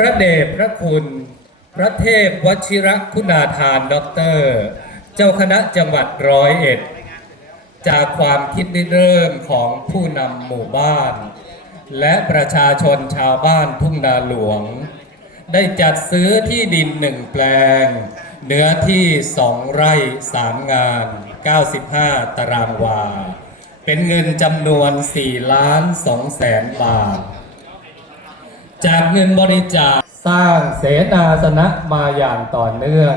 ระเดชพระคุณ พระเทพวชิรคุณาทานด็อกเตอร์ เจ้าคณะจังหวัดร้อยเอ็ด จากความคิดริเริ่มของผู้นำหมู่บ้าน และประชาชนชาวบ้านทุ่งนาหลวง ได้จัดซื้อที่ดินหนึ่งแปลง เนื้อที่สองไร่สามงาน 95 ตารางวา เป็นเงินจำนวน 4 ล้าน2แสนบาท จากเงินบริจาคสร้างเสนาสนะมาอย่างต่อเนื่อง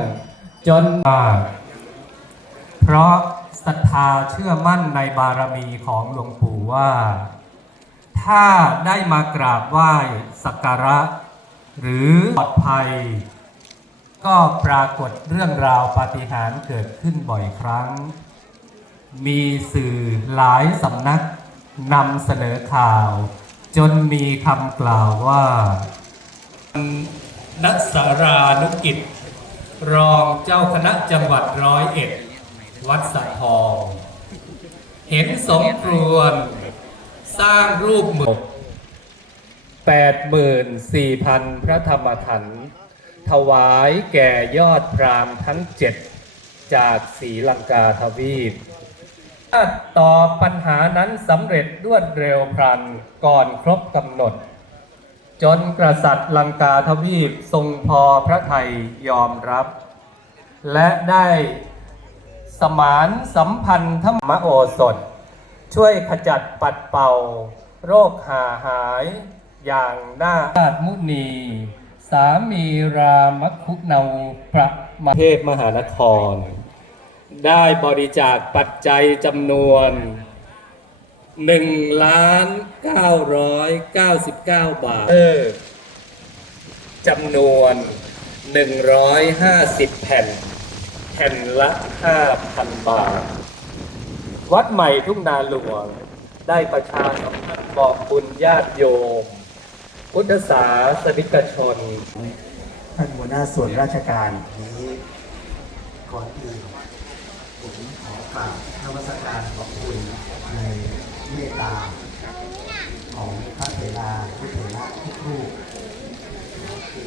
จนเพราะศรัทธาเชื่อมั่นในบารมีของหลวงปู่ว่า ถ้าได้มากราบไหว้สักการะ หรือปลอดภัย ก็ปรากฏเรื่องราวปาฏิหาริย์เกิดขึ้นบ่อยครั้ง มีสื่อหลายสำนักนำเสนอข่าว จนมีคำกล่าวว่านักสารานุกิจ รองเจ้าคณะจังหวัดร้อยเอ็ด วัดสะทอง เห็นสมควรสร้างรูปหมึก84,000พระธรรมขัน ถวายแก่ยอดพราหมณ์ทั้งเจ็ดจากศรีลังกาทวีป ถ้าตอบปัญหานั้นสำเร็จรวดเร็วพลันก่อนครบกำหนด จนกษัตริย์ลังกาทวีปทรงพอพระไทยยอมรับ และได้สมานสัมพันธรรมโอสถ ช่วยขจัดปัดเป่า โรคหาหายอย่างน่าราชมุนี สามีรามคุณาประมาเทพมหานคร ได้บริจาคปัจจัยจำนวน1ล้าน999 บาทเออจำนวน 150 แผ่น แผ่นละ 5,000 บาท วัดใหม่ทุ่งนาหลวง ได้ประชาสัมพันธ์บอกบุญญาติโยม พุทธศาสนิกชน ท่านหัวหน้าส่วนราชการนี้ก่อนอื่นผมขอ กราบนมัสการขอบคุณในเมตตาของพระเถราพุทธเถระทุกรูปที่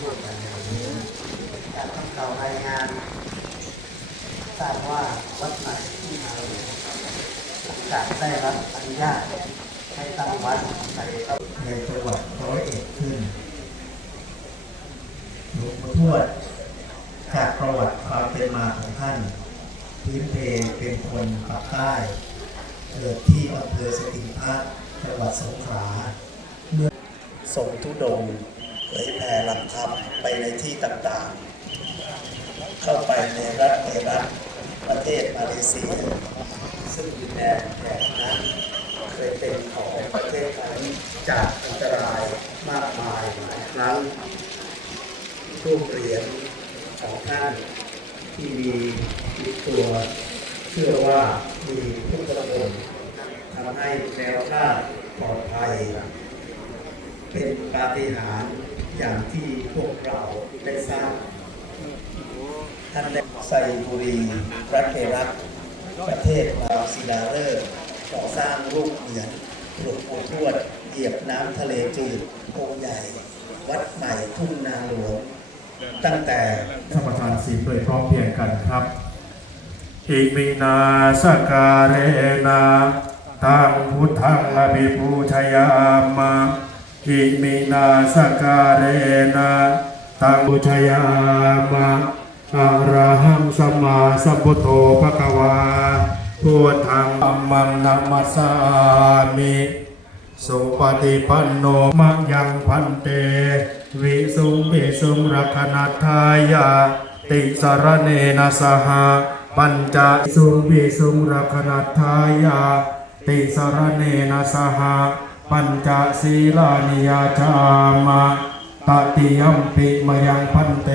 ร่วมกันในวันนี้จากคำกล่าวรายงานทราบว่าวัดใหม่ที่มาหลวงหลังจากได้รับอนุญาตให้ตั้งวัดในในจังหวัดร้อยเอ็ดขึ้นหลวงปู่ทวดจากประวัติความเป็นมาของท่าน พื้นเพเป็นคนปากใต้ เกิดที่อำเภอสติงพระจังหวัดสงขลาเมื่อทรงทุดงเผยแผ่หลักธรรมไปในที่ต่างๆ เข้าไปในรัฐเอรัตประเทศมาเลเซีย ซึ่งดินแดนแถบนั้นเคยเป็นของประเทศไทยจากอันตรายมากมายหลายครั้งรูปเหรียญของท่าน ที่มีติดตัวเชื่อว่ามีพุทธคุณทำให้แนวคลาดปลอดภัย เป็นปาฏิหาริย์อย่างที่พวกเราได้ทราบท่านได้ไซบุรีรัฐเทรัตประเทศลาวศิลาฤกษ์ก่อสร้างรูปเหรียญหลวงปู่ทวดเหยียบน้ำทะเลจืดองค์ใหญ่ วัดใหม่ทุ่งนาหลวง ตั้งแต่ท่านประธานสีเปรยพร้อมเพรียงกันครับอิมินาสการเรนาตังพุทธังอภิปูชยามาอิมินาสการเรนาตังปูชยามาอะระหังสัมมาสัมพุทโธภะคะวาพุทธังอัมมังนัมสสามิ สุปฏิปันโนมะยังพันเต วิสุงวิสุงรักนัทายาติสารเนนะสหะปัญจสุงวิสุงรักนัทายาติสารเนนะสหะปัญจศีลานิยาจามะตติยมปิมยังพันเต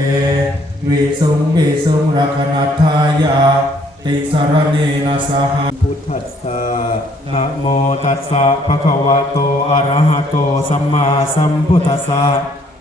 วิสุงวิสุงรักนัทายาติสารเนนะสหะพุทธัสสะนะโมตัสสะภะคะวะโตอะระหะโตสัมมาสัมพุทธัสสะ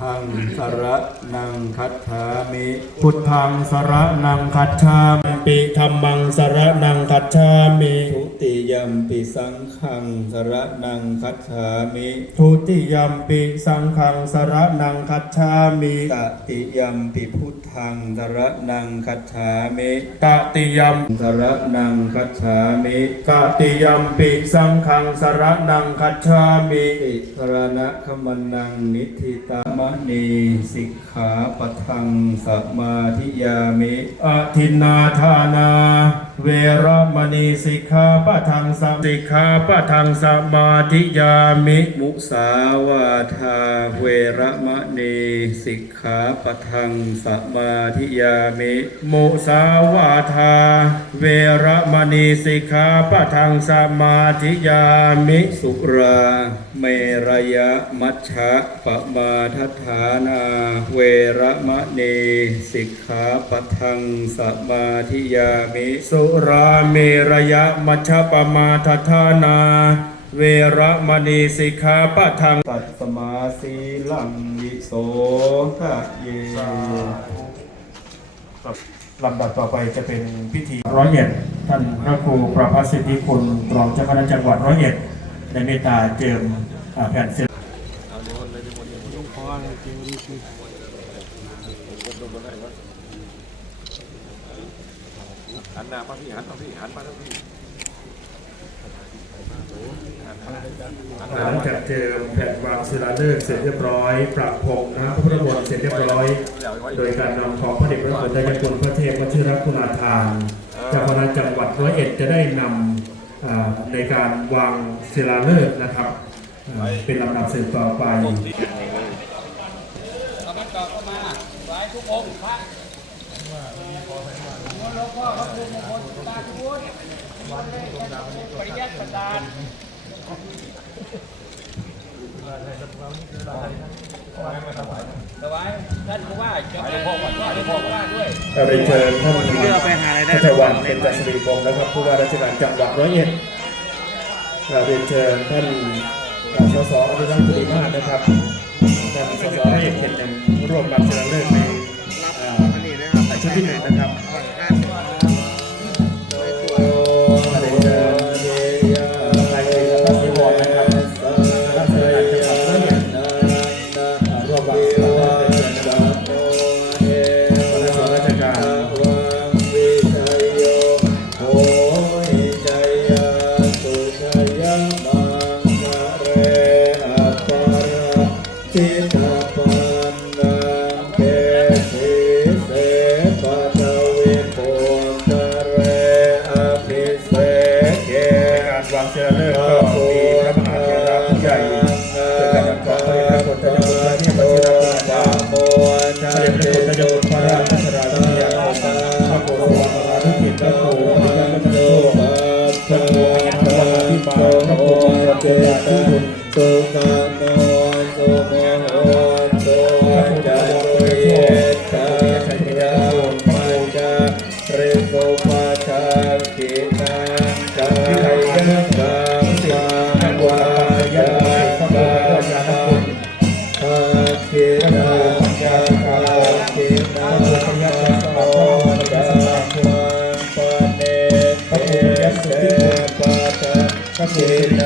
ทังสระนังคัจฉามิพุทธังสระนังคัจฉามิปิธรรมังสระนังคัจฉามิทุติยัมปิสังขังสระนังคัจฉามิทุติยัมปิสังฆังสระนังคัจฉามิตติยัมปิพุทธังสระนังคัจฉามิตติยัมสระนังคัจฉามิกติยัมปิสังฆังสระนังคัจฉามิติสรณะขมนังนิธิตามณีสิกขาปัทังสมาธิยามิอธินนาทานา เวรมณีสิกขาปะทังสัมสิกขาปะทังสมาธิยามิมุสาวาทาเวระมะเนสิกขาปะทังสมาธิยามิมุสาวาทาเวรมณีสิกขาปะทังสมาธิยามิสุราเมรยะมัชฌะปมาทัฐานาเวระมะเนสิกขาปะทังสมาธิยามิสุราเมรยะมัชฌปมาทฐานา เวรมณีสิกขาปะทังตัดสมาสีลังวิโสทะเยลำดับต่อไปจะเป็นพิธีร้อยเอ็ดท่านพระครูประพัสสิทธิคุณรองเจ้าคณะจังหวัดร้อยเอ็ดในเมตตาเจิมอ่าแผ่นเสร็จ หันหน้า มาพี่หันมาพี่หันมาพี่หลังจากเจิมแผ่นวางศิลาฤกษ์เสร็จเรียบร้อยปรับพรมน้ำพระพุทธมนต์เสร็จเรียบร้อย โดยการนำของพระเดชพระคุณเจ้าคุณพระเทพวชิรคุณาทานจ้าคณะจังหวัดร้อยเอ็ดจะได้นำอ่าในการวางศิลาฤกษ์นะครับเป็นลำดับสืบต่อไปท่านผู้ว่าจะไปพ่อก่อนท่านผู้ว่าด้วยเรียนเชิญท่านพัชวันเป็นจัสรีวงศ์นะครับผู้ว่าราชการจังหวัดร้อยเอ็ดเรียนเชิญท่านสสอภิรักษ์บุรีมาศนะครับท่านสสร้อยเอ็ดเขตหนึ่งร่วมรับเชิญเลิกในอ่าชุดที่หนึ่งนะครับ ต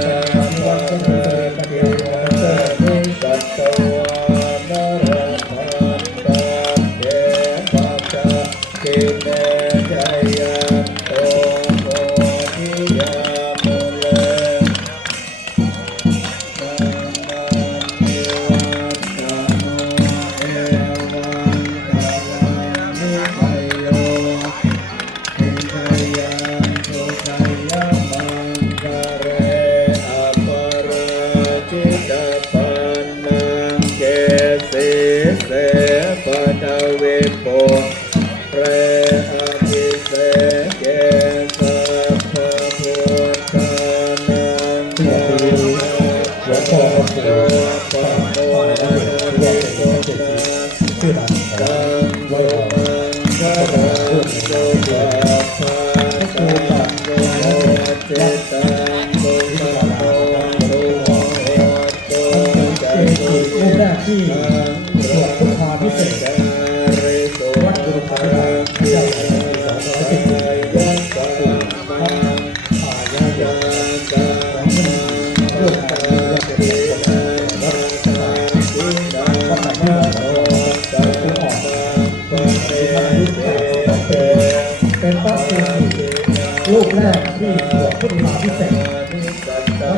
พุทธาพิเศษวัดพระ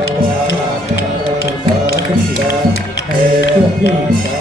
บาทในช่วงที่วงปู่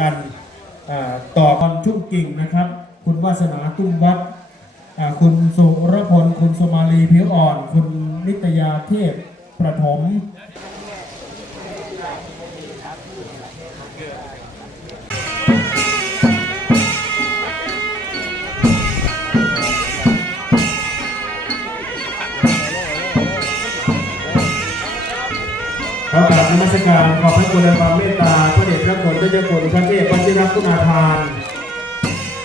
กันต่อคอนชุ่มกิ่งนะครับ คุณวาสนาตุ้มวัดคุณสุรพล คุณสุมาลีผิวอ่อน คุณนิตยาเทพประถม ขอกราบนมัสการขอบพระคุณและความเมตตาพระเดชพระคุณเจ้าเจ้าคุณพระเทพวชิรคุณาภาน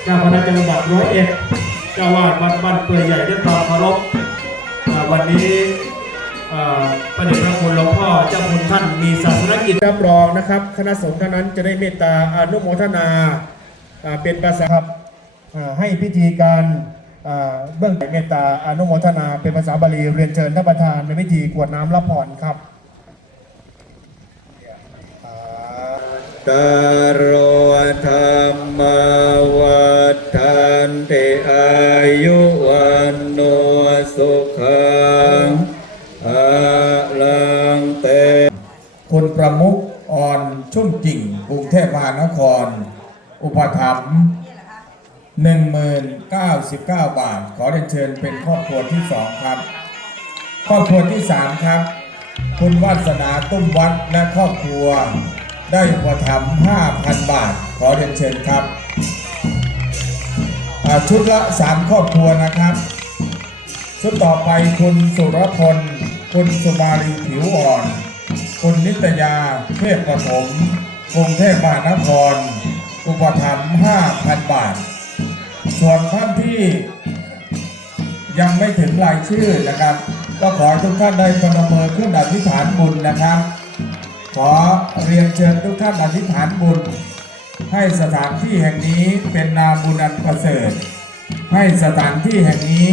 เจ้าคณะจังหวัดร้อยเอ็ดเจ้าวาดวัดบ้านเปื่อยใหญ่ด้วยความเคารพวันนี้พระเดชพระคุณหลวงพ่อเจ้าคุณท่านมีศาสนกิจรับรองนะครับ คณะสงฆ์ท่านนั้นจะได้เมตตาอนุโมทนาเป็นภาษาครับให้พิธีการเบื้องเมตตาอนุโมทนา เป็นภาษาบาลีเรียนเชิญท่านประธานในพิธีกวดน้ำรับพรครับ ตารโรธรรมวัฏันติอายุวันโนสุขังภาลังเตคุณประมุขอ่อนชุ่มกิ่งกรุงเทพมหานคร อุปถัมภ์1099 บาท ขอเรียนเชิญเป็นครอบครัวที่สองครับ ครอบครัวที่สามครับ คุณวาสนาตุ้มวัดและครอบครัว ได้อุปถัมภ์5,000 บาท ขอเรียนเชิญครับ ชุดละสามครอบครัวนะครับ ชุดต่อไปคุณสุรพล คุณสุมาลีผิวอ่อน คุณนิตยาเทพประถมกรุงเทพมหานคร อุปถัมภ์5,000 บาท ส่วนท่านที่ยังไม่ถึงรายชื่อนะครับ ก็ขอทุกท่านได้พนมมือขึ้นอธิษฐานบุญนะครับ ขอเรียนเชิญทุกท่านอธิษฐานบุญ ให้สถานที่แห่งนี้เป็นนาบุญอันประเสริฐ ให้สถานที่แห่งนี้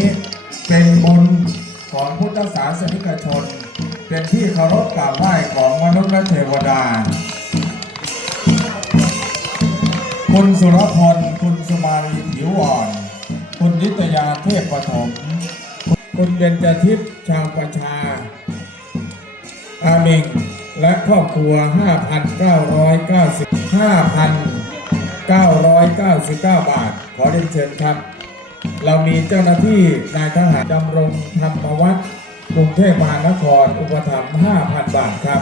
เป็นบุญของพุทธศาสนิกชน เป็นที่เคารพกราบไหว้ของมนุษย์และเทวดา คุณสุรพล คุณสมาลีผิวอ่อน คุณนิตยาเทพปฐมคุณเบญจทิพย์ชาวประชาอาเมง และครอบครัว 5,990 5,999 บาท ขอเรียนเชิญครับ เรามีเจ้าหน้าที่นายทหารดำรงธรรมวัฒน์กรุงเทพมหานคร อุปถัมภ์5,000 บาทครับ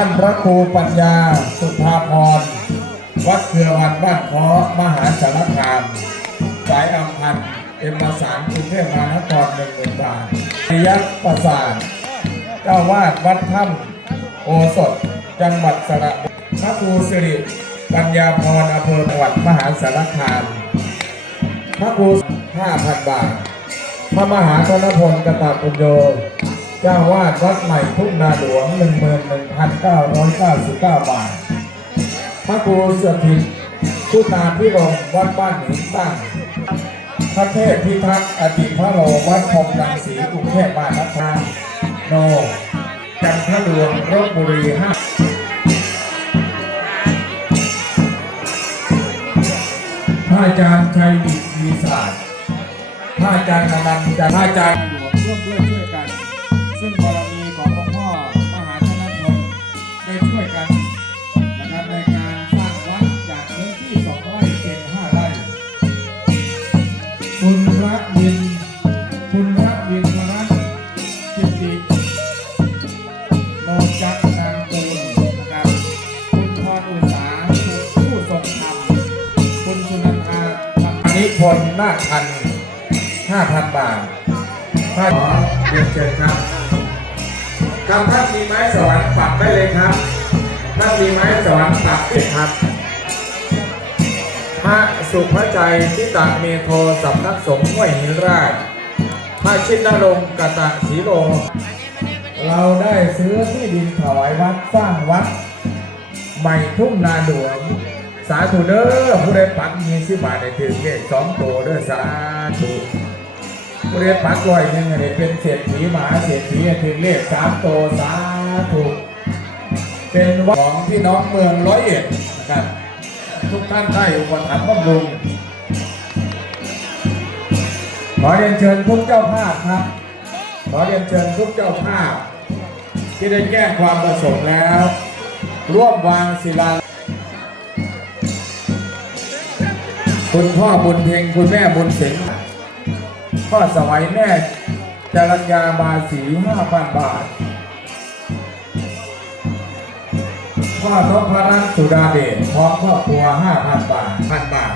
ท่านพระครูปัญญาสุภาพร วัดเครือวันบ้านคาะมหาสารคาม สายอัมพันเอ็มมาสารกรุงเทพมหานครหนึ่งหมื่นบาทพยักษ์ประสาทเจ้าวาดวัดถ้ำโอสถ จังหวัดสระบุรีพระครูสิริปัญญาพรอำเภอจังหวัดมหาสารคาม พระครู5,000บาท พระมหาธนพลกตาปุญโย เจ้าวาดวัดใหม่ทุ่งนาหลวง 11,999 บาท พระครูเสถิตผู้ตาพิรมวัดบ้านหินตั้ง พระเทพพิทักษ์อดีตพระโลวัดพรมรังสีกรุงเทพมหานครโน จันทรวงรบบุรีห้าพระอาจารย์ชัยดิตมีศาสตร์พระอาจารย์นันต์จันทร์พระอาจารย์หลวงร่วมด้วย พันห้าพันบาทถ้าขอเรียนเชิญครับคำท่านมีไม้สวรรค์ปักได้เลยครับท่านมีไม้สวรรค์ปักได้ครับ พระสุภใจทิตาเมโทสำนักสงฆ์ห้วยหินราชพระชินรงกตะสีโล เราได้ซื้อที่ดินถวายวัดสร้างวัด ใหม่ทุ่งนาหลวง สาธุเด้อผู้ใดปักมีสิบบาทได้ถึงเลขสองตัวเด้อสาธุผู้ใดปักร้อยหนึ่งได้เป็นเศรษฐีมหาเศรษฐีถึงเลขสามตัวสาธุเป็นวัดของพี่น้องเมืองร้อยเอ็ดนะครับทุกท่านได้อุปถัมภ์บำรุงขอเรียนเชิญทุกเจ้าภาพครับ ขอเรียนเชิญทุกเจ้าภาพ ที่ได้แจ้งความประสงค์แล้ว ร่วมวางศิลา คุณพ่อบุญเพ็งคุณแม่บุญสิงห์พ่อสวัยแม่จรัญญาบาสีห้าพันบาทพ่อนพรัตน์สุดาเดชพร้อมครอบครัว5,000บาทพันบาท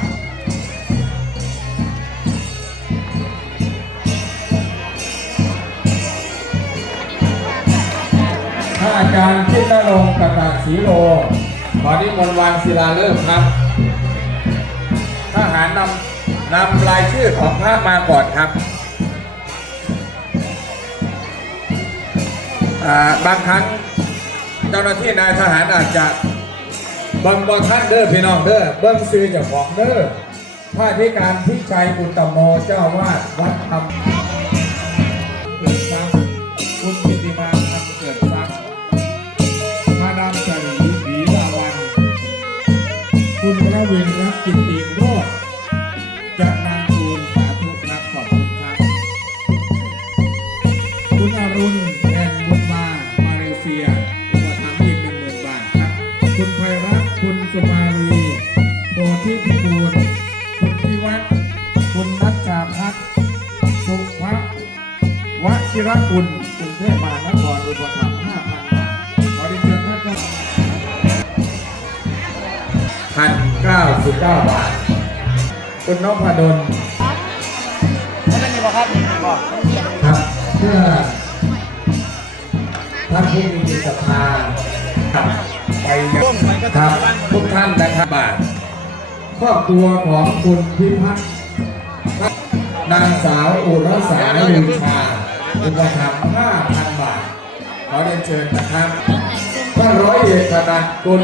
ถ้าอาจารย์ชินรงค์กตะศรีโลขอนิมนต์วางศิลาฤกษ์ครับำนำรายชื่อของพระมาก่อนครับอ่าบางครั้งเจ้าหน้าที่นายทหารอาจจะเบิ่งบอท่านเด้อพี่น้องเด้อเบิ่งซื้อจ้าของเด้อพระธิการพิชัยอุตตมโมเจ้าวาดวัดธรรมเกิดทรัพย์คุณปิติมาทำเกิดทรัพย์มาดามสรีหวีลาวัน คุณพระเวรรักกิติ รกุลกรุงเทพมหานครอุปถัมภ์ห้าพันบาทขอเรียนเชิญท่านครับพันเก้าสิบเก้าบาท คุณนพดลครับเพื่อท่านผู้มีจิตศรัทธาครับไปครับทุกท่านนะครับบาทครอบครัวของคุณพิพัฒน์นางสาวอุรสาลือชา อุปถัมภ์5,000 บาท ขอเรียนเชิญนะครับท่านร้อยเอกธนัดกุล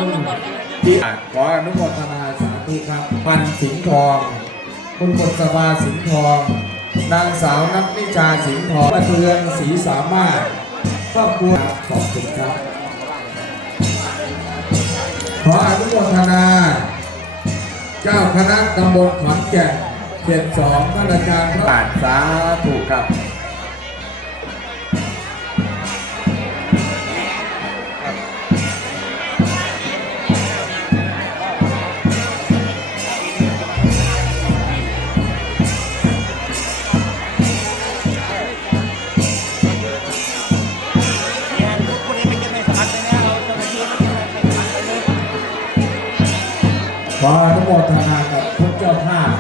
พิพัฒน์ขออนุโมทนาสาธุครับพันสิงห์ทอง คุณกฤษบาสิงห์ทอง นางสาวนัทนิชาสิงห์ทองประเทืองศรีสามารถครอบครัวขอบคุณครับ ขออนุโมทนา เจ้าคณะตำบลขอนแก่นเขตสองท่านอาจารย์พระบาทสาธุครับ ออนุโมทนากับทุกเจ้าภาพ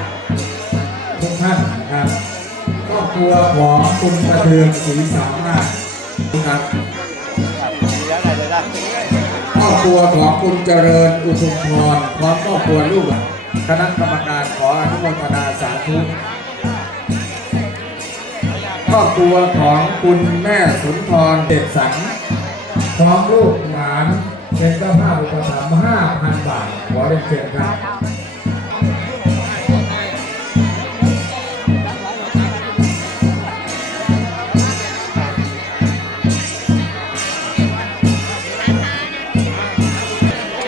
ทุกท่านนะครับครอบครัวของคุณประเทืองศรีสามนาถนะครับครอบครัวของคุณเจริญอุทุมพรพร้อมครอบครัวลูกคณะกรรมการขออนุโมทนาสาธุครอบครัวของคุณแม่สุนทรเด็ดสังพร้อมลูกหลาน เป็นเจ้าภาพอุปถัมภ์5,000บาท ขอเรียนเชิญครับ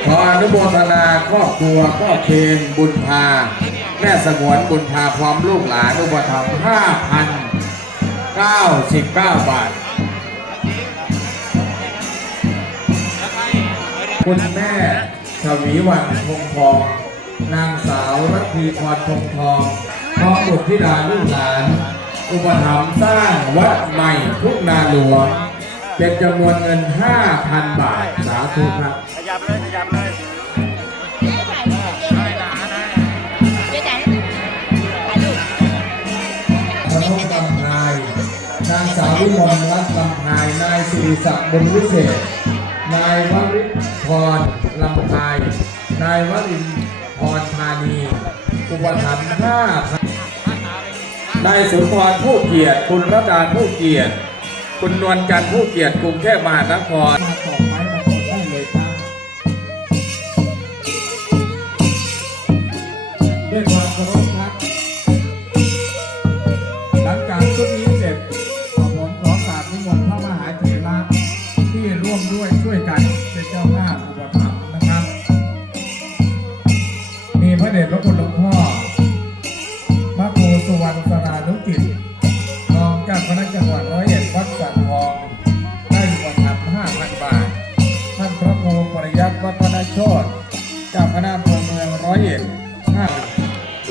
ขออนุโมทนาครอบครัวพ่อเคนบุญพา แม่สงวนบุญพาพร้อมลูกหลานอุปถัมภ์5,099บาท คุณแม่ชวีวันคงทอง นางสาวรัตพีพรคงทองพร้อบุตรธิดาลูกหลาน อุปถัมภ์สร้างวัดใหม่ทุกนาหลวง เป็นจำนวนเงิน 5,000 บาท สาธุครับขยับเลยขยับเลยพนุกำพายนางสาววิมลรัตน์ลำพาย นายสิริศักดิ์บุญวิเศษ นายวริ พรลำพายนายวรินพรธานีอุปถัมภ์ห้านนายสุนทรผู้เกียรติ คุณระดาผู้เกียรติ คุณนวลจันทร์ผู้เกียรติกรุงเทพมหานคร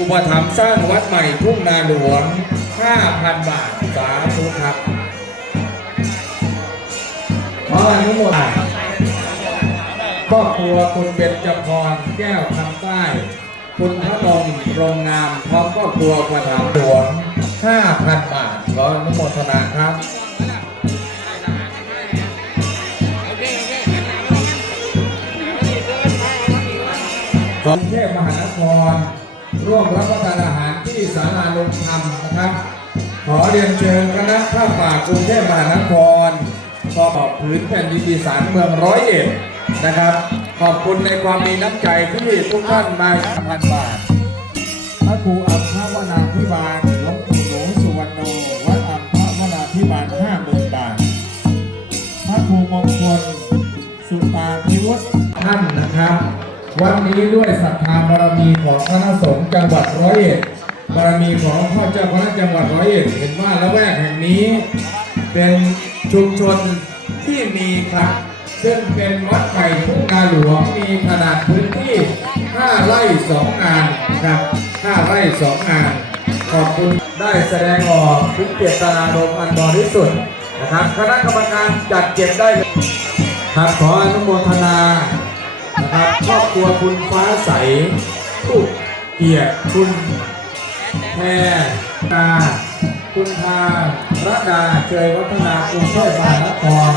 ปถัมภ์สร้างวัดใหม่ทุ่งนาหลวง 5,000 บาท สาธุครับขออนุโมทนาครอบครัวคุณเบญจพรแก้วคำใต้ คุณพระนมโรงงามพร้อมครอบครัวอุปถัมหลวง 5,000 บาท ขออนุโมทนาครับกรุงเทพมหานคร ร่วมรับประทานอาหารที่ศาลาลงธรรมนะครับ ขอเรียนเชิญคณะข้าป่ากรุงเทพมหานครขอบอกผืนแผ่นดินอีสานเมืองร้อยเอ็ดนะครับ ขอบคุณในความมีน้ำใจที่ทุกท่านมาพันบาทพระครูอัมพวนาพิบาลหลวงปู่หลวงสุวรรณโนวัดอัมพวนาพิบาลห้าหมื่นบาทพระครูมงคลสุตาพิวุฒท่านนะครับ วันนี้ด้วยศรัทธาบารมีของคณะสงฆ์จังหวัดร้อยเอ็ดบารมีของพ่อเจ้าคณะจังหวัดร้อยเอ็ดเห็นว่าละแวกแห่งนี้ เป็นชุมชนที่มีครับซึ่งเป็นวัดใหม่ทุ่งนาหลวงมีขนาดพื้นที่ 5 ไร่ 2 งานครับ5ไร่ 2 งาน ขอบคุณได้แสดงออกถึงเจตนารมณ์อันบริสุทธิ์นะครับ คณะกรรมการจัดเก็บได้ครับขออนุโมทนา นะครับครอบครัวคุณฟ้าใสผู้เกียรติคุณแพรตาคุณพาระดาเจยวัฒนากรุงเทพมหานคร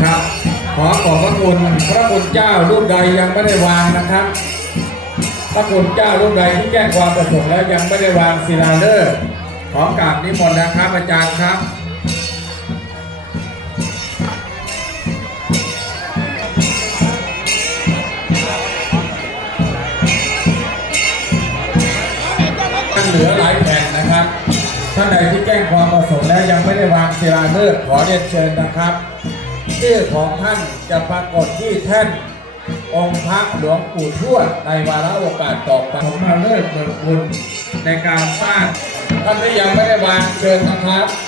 ครับ ขอขอบพระคุณพระคุณเจ้ารูปใดยังไม่ได้วางนะครับ ระคุณเจ้ารูปใดที่แจ้งความประสงค์แล้วยังไม่ได้วางศิลาฤกษ์ของกราบนิมนต์นะครับอาจารย์ครับเหลือหลายแผ่นนะครับ ท่านใดที่แจ้งความประสงค์แล้วยังไม่ได้วางศิลาฤกษ์ขอเรียนเชิญนะครับชื่อของท่านจะปรากฏที่แท่น องค์พระหลวงปู่ทวดในวาระโอกาสต่อไปผมมาเลิกเบิกบุญในการสร้างท่านที่ยังไม่ได้วางเชิญนะครับอบ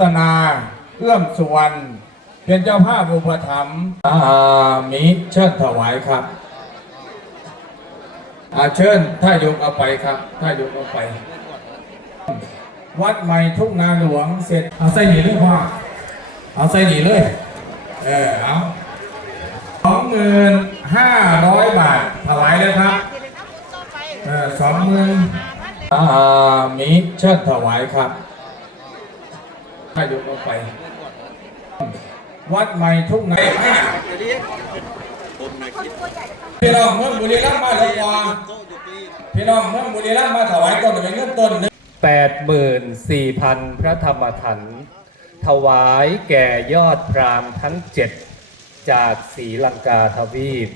ตนาเอื้อมสุวรรณเป็นเจ้าภาพอุปถัมภ์อามิเชิญถวายครับอาเชิญถ้ายกเอาไปครับ ถ้ายกเอาไป วัดใหม่ทุกนาหลวงเสร็จ เอาใส่หนีเลยพ่อเอาใส่หนีเลย เออเอาสองหมื่นห้าร้อยบาทถวายเลยครับ เออสองหมื่นอามิเชิญถวายครับ ถ้ายกเอาไป วัดใหม่ทุกนาพี่น้องเมืองบุรีรัมย์มาเลยกว่าพี่น้องเมืองบุรีรัมย์มาถวายต้นเป็นเงินต้นแปดหนึ่ง84,000พระธรรมขันถวายแก่ยอดพราหมณ์ทั้งเจ็ดจากศรีลังกาทวีป